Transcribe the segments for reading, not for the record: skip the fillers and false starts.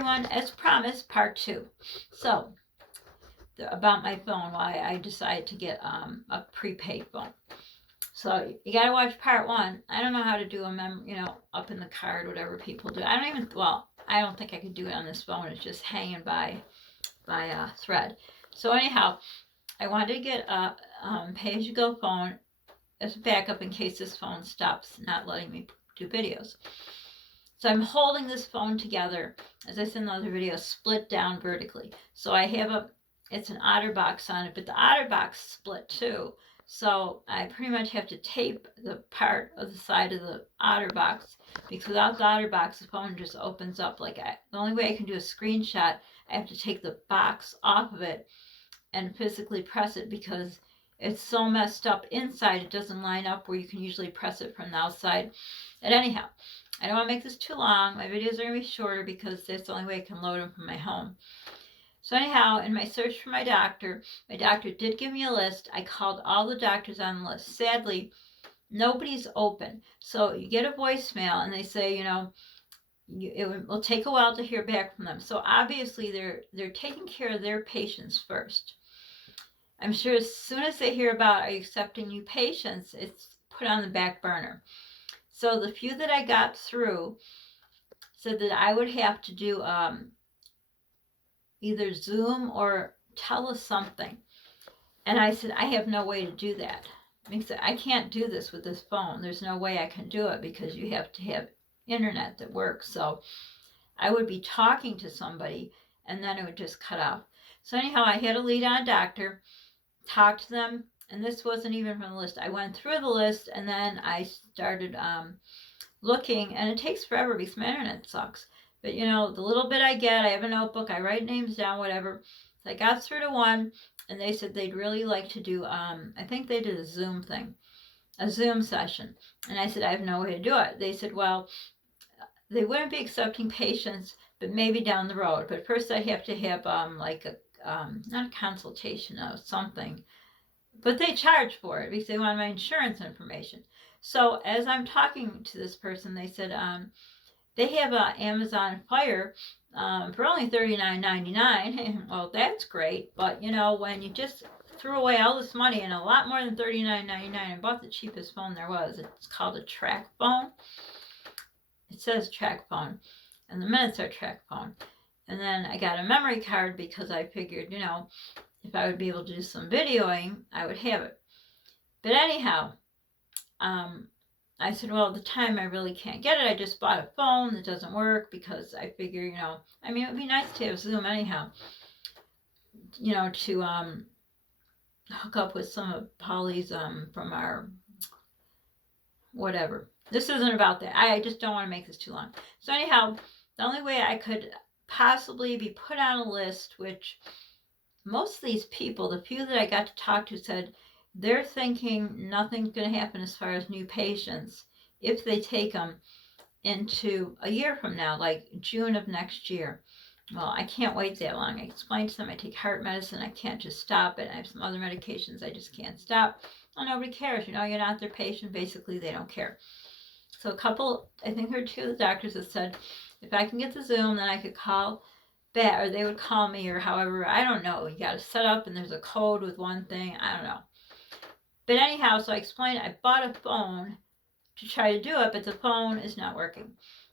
everyone, as promised, part 2. So, about my phone, why I decided to get a prepaid phone. So you gotta watch part 1. I don't know how to do a up in the card, whatever people do. I don't think I could do it on this phone. It's just hanging by a thread. So anyhow, I wanted to get a pay-as-you-go phone as a backup in case this phone stops not letting me do videos. So I'm holding this phone together, as I said in the other video, split down vertically. So I have it's an OtterBox on it, but the OtterBox split too. So I pretty much have to tape the part of the side of the OtterBox, because without the OtterBox, the phone just opens up. The only way I can do a screenshot, I have to take the box off of it and physically press it, because it's so messed up inside, it doesn't line up where you can usually press it from the outside. And anyhow, I don't want to make this too long. My videos are going to be shorter because that's the only way I can load them from my home. So anyhow, in my search for my doctor did give me a list. I called all the doctors on the list. Sadly, nobody's open. So you get a voicemail and they say, it will take a while to hear back from them. So obviously they're taking care of their patients first. I'm sure as soon as they hear about are you accepting new patients, it's put on the back burner. So the few that I got through said that I would have to do either Zoom or tell us something. And I said, I have no way to do that. I can't do this with this phone. There's no way I can do it because you have to have internet that works. So I would be talking to somebody and then it would just cut off. So anyhow, I had a lead on a doctor, talked to them, and this wasn't even from the list. I went through the list and then I started looking, and it takes forever because my internet sucks. But the little bit I get, I have a notebook, I write names down, whatever. So I got through to one, and they said they'd really like to do, I think they did a Zoom session. And I said, I have no way to do it. They said, well, they wouldn't be accepting patients, but maybe down the road. But first I have to have not a consultation or something. But they charge for it because they want my insurance information. So as I'm talking to this person, they said they have an Amazon Fire for only $39.99. Well, that's great. But, when you just threw away all this money and a lot more than $39.99 and bought the cheapest phone there was, it's called a track phone. It says track phone. And the minutes are track phone. And then I got a memory card because I figured, if I would be able to do some videoing, I would have it. But anyhow, I said, well, at the time I really can't get it. I just bought a phone that doesn't work because I figure, it would be nice to have Zoom anyhow, to hook up with some of Polly's from our whatever. This isn't about that. I just don't want to make this too long. So anyhow, the only way I could possibly be put on a list, which most of these people, the few that I got to talk to, said they're thinking nothing's going to happen as far as new patients if they take them into a year from now, like June of next year. Well, I can't wait that long. I explained to them I take heart medicine. I can't just stop it. I have some other medications I just can't stop. Well, nobody cares. You're not their patient. Basically, they don't care. So I think there were 2 of the doctors that said, if I can get the Zoom, then I could call back, or they would call me, or however, I don't know. You got to set up, and there's a code with one thing. I don't know. But anyhow, so I explained I bought a phone to try to do it, but the phone is not working.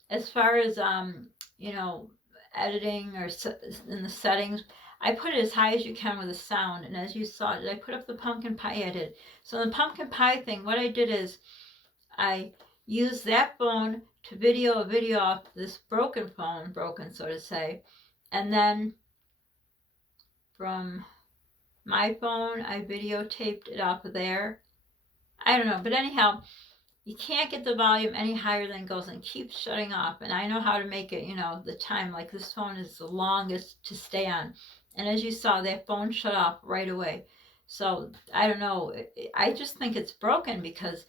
As far as, editing or in the settings, I put it as high as you can with the sound. And as you saw, did I put up the pumpkin pie? I did. So the pumpkin pie thing, what I did is I used that phone to video a video off this broken so to say. And then from my phone, I videotaped it off of there. I don't know, but anyhow, you can't get the volume any higher than it goes and keeps shutting off. And I know how to make it, the time, like this phone is the longest to stay on. And as you saw, that phone shut off right away. So I don't know. I just think it's broken because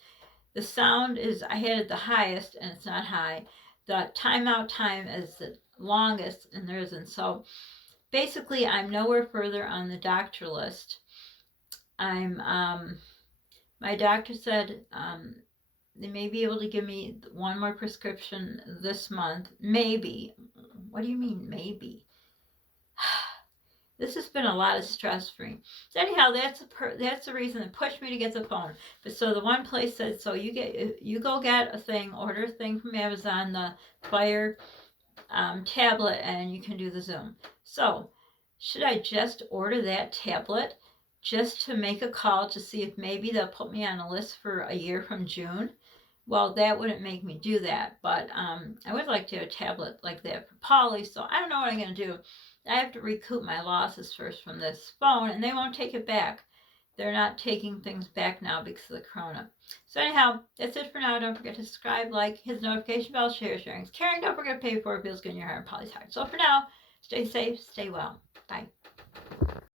the sound is, I had it the highest and it's not high. The timeout time is the longest and there isn't. So basically, I'm nowhere further on the doctor list. My doctor said They may be able to give me one more prescription this month. Maybe. What do you mean, maybe? This has been a lot of stress for me. So anyhow, that's the reason that pushed me to get the phone. But so the one place said, so you go get a thing, order a thing from Amazon, the Fire tablet, and you can do the Zoom. So should I just order that tablet just to make a call to see if maybe they'll put me on a list for a year from June? Well, that wouldn't make me do that, but I would like to have a tablet like that for Polly, so I don't know what I'm going to do. I have to recoup my losses first from this phone, and they won't take it back. They're not taking things back now because of the corona. So anyhow, that's it for now. Don't forget to subscribe, like, hit the notification bell, share, sharing is caring. Don't forget to pay for it. Feels good in your heart and Polly's heart. So for now, stay safe, stay well. Bye.